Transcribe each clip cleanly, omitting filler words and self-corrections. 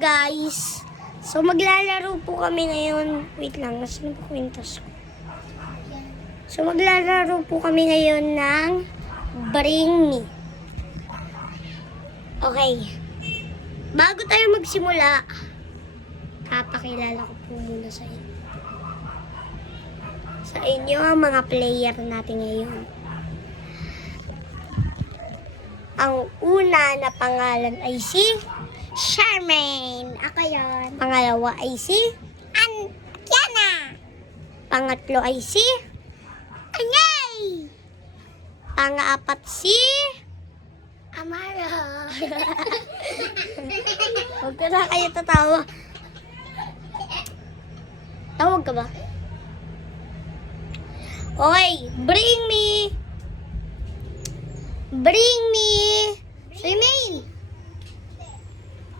Guys, so maglalaro po kami ngayon. Wait lang, nasan po kwintas ko? So maglalaro po kami ngayon ng Bring Me. Okay. Bago tayo magsimula, papakilala ko po muna sa inyo. Sa inyo ang mga player natin ngayon. Ang una na pangalan ay si Charmaine. Ako yun. Pangalawa ay si Kiana. Pangatlo ay si Anyay. Pang-apat si Amara. Huwag ka na kayo tatawa. Tawag ka ba? Okay, bring me. Bring me. Charmaine.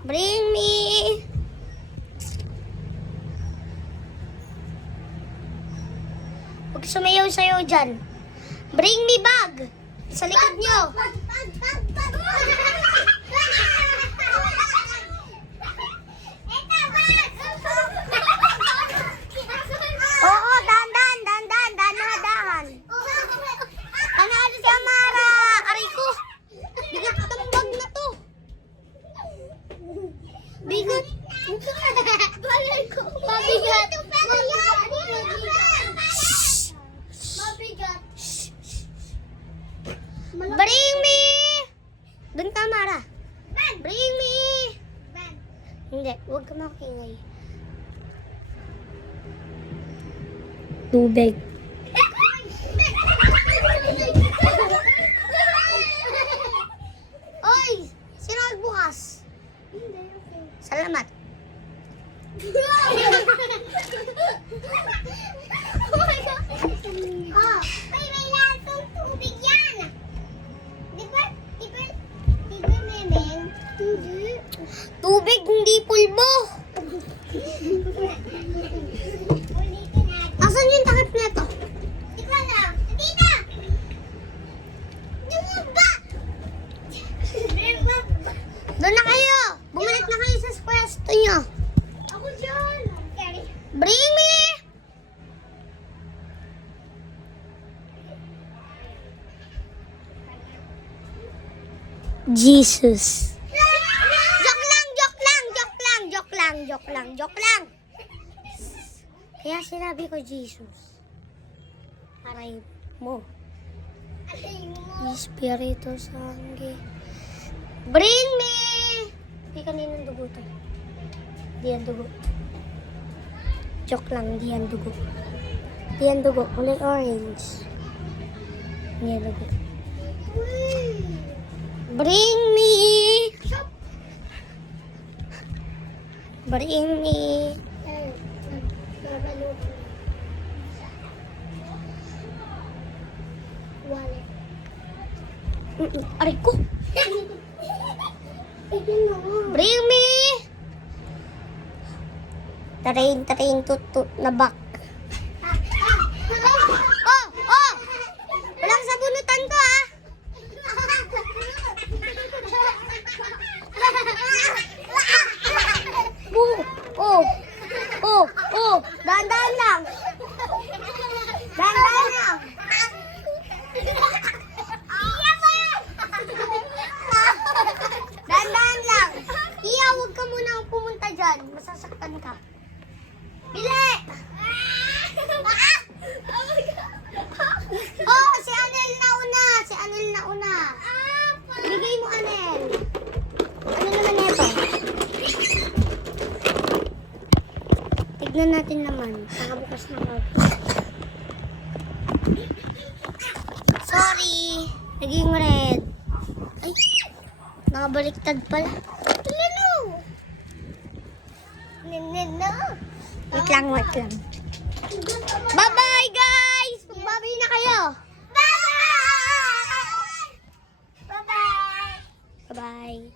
Bring me. Huwag sumayaw-sayaw dyan. Bring me bag. Sa likod nyo. Oo, dahan-dahan. Dahan-dahan. Panalo si Amara. Aray ko. Bigat itong bag na to. Bigat. Balay ko. Mabigat. Mabigat. Bring me. Doon ka, Mara. Bring me. Hindi, huwag ka makingay. Tubig. Oy! Sino nagbukas? Salamat. May lasong tubig yan. Di ba, Memeng? Hindi. Tubig, hindi pulbo. Ulitin natin. Asan yung takip na to? Di ba na? Dito! Doon ba? Doon na kayo. Bumalik na kayo sa pwesto nyo. Ako dyan. Okay. Bring me. Jesus. Joke lang. Kaya sinabi ko Jesus. Aray mo. Espiritu Santo. Bring me. Hindi kaninang dugo to. Di yan dugo. Joke lang, di yan dugo. Di yan dugo. Kulay orange. Di yan dugo. Bring me. Bring me. Wallet. Aray ko. Bring me. Tarain, tut, na bak. Oh! Walang sabunutan to, ah. Oh. Dahan-dahan lang. Dahan-dahan lang. Iya, huwag ka muna pumunta dyan. Masasaktan ka. Bili! Oh, si Anel na una. Bigay mo, Anel. Ano naman ito? Tignan natin naman. Nakabukas na ako. Sorry. Naging red. Ay, nakabaliktad pala. No. Wait lang. Bye-bye, guys! Magbabay na kayo. Bye-bye! Bye-bye! Bye-bye.